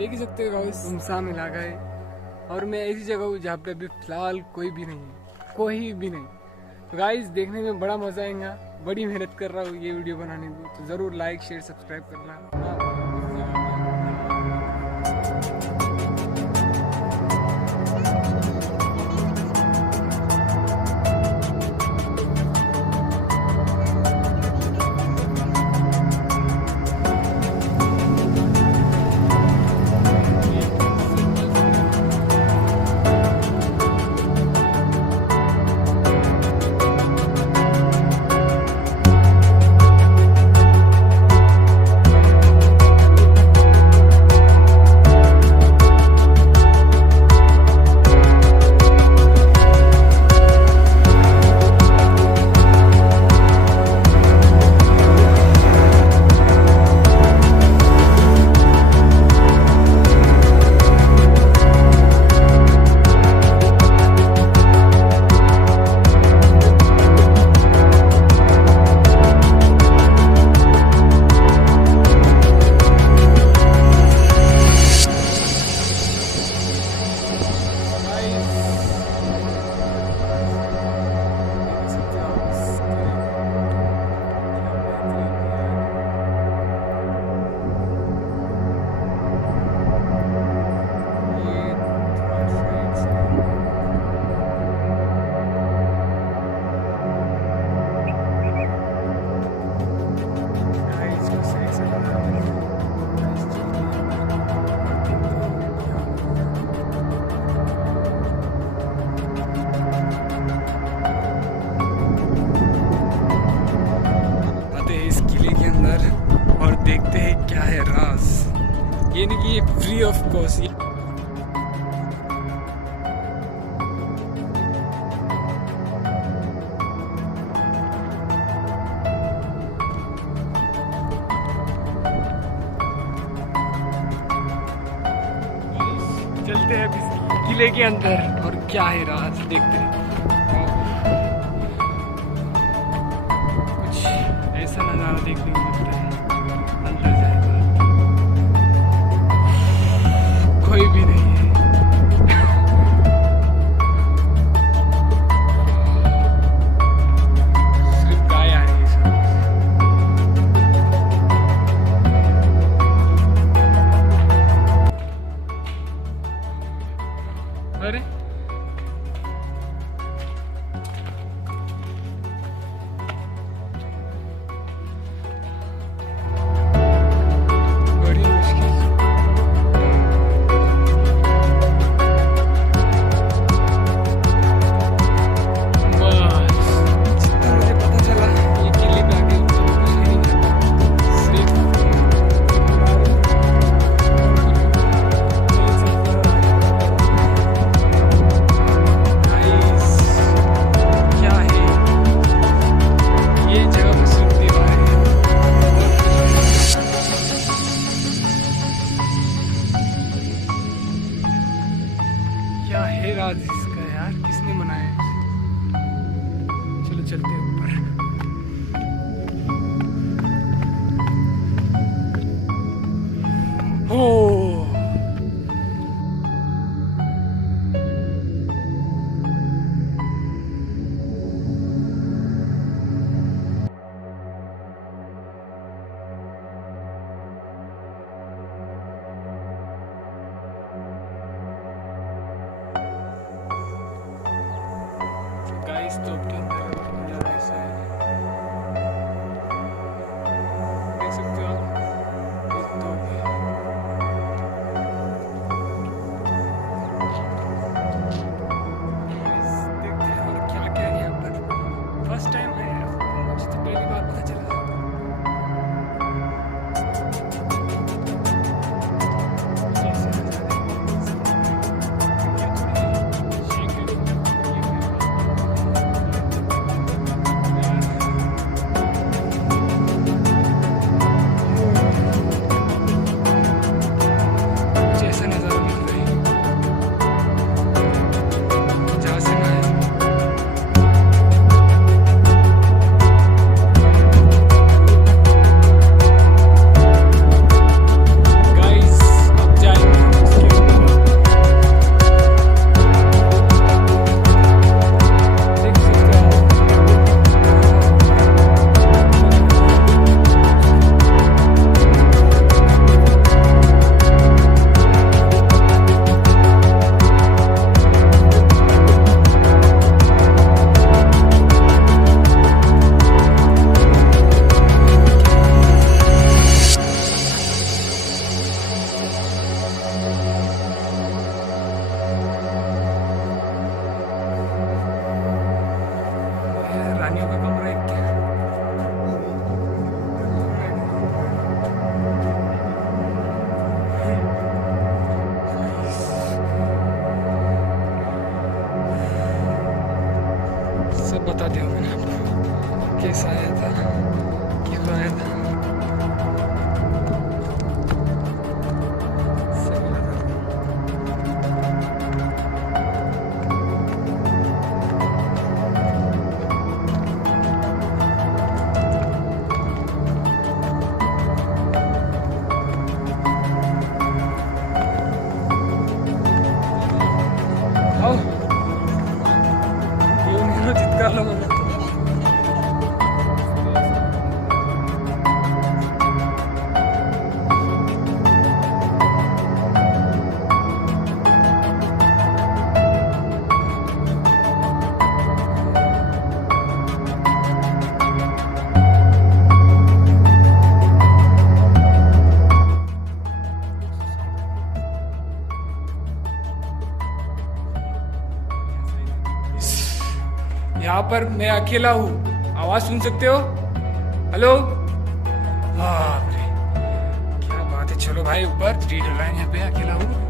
देख ही सकते हो गाइस, सुनसान इलाका है और मैं ऐसी जगह हूँ जहाँ पे अभी फिलहाल कोई भी नहीं है, कोई भी नहीं। तो गाइस देखने में बड़ा मजा आएगा, बड़ी मेहनत कर रहा हूँ ये वीडियो बनाने की, तो ज़रूर लाइक शेयर सब्सक्राइब करना। और देखते हैं क्या है राज, ये नहीं कि ये फ्री ऑफ कॉस्ट। चलते हैं अभी किले के अंदर और क्या है राज देखते हैं। कुछ ऐसा नज़ारा देखने को मिलता है, अंदर जाएगा कोई भी नहीं है। सिर्फ गाय आ रही है। अरे क्या है राज इसका यार, किसने बनाया है? चलो चलते हैं ऊपर। ओ गाइस तो के अंदर नजारा ऐसा है, देख सकते हो आप। तो देखते हैं और क्या क्या है यहाँ पर। फर्स्ट टाइम आया, मुझे तो पहली बार पता चला। सब बता दिया मैंने आपको, कैसा आया था, क्यों आया था। यहाँ पर मैं अकेला हूँ, आवाज सुन सकते हो? हेलो, बाप रे क्या बात है। चलो भाई ऊपर, 3 डर रहा है यहाँ पे, अकेला हूँ।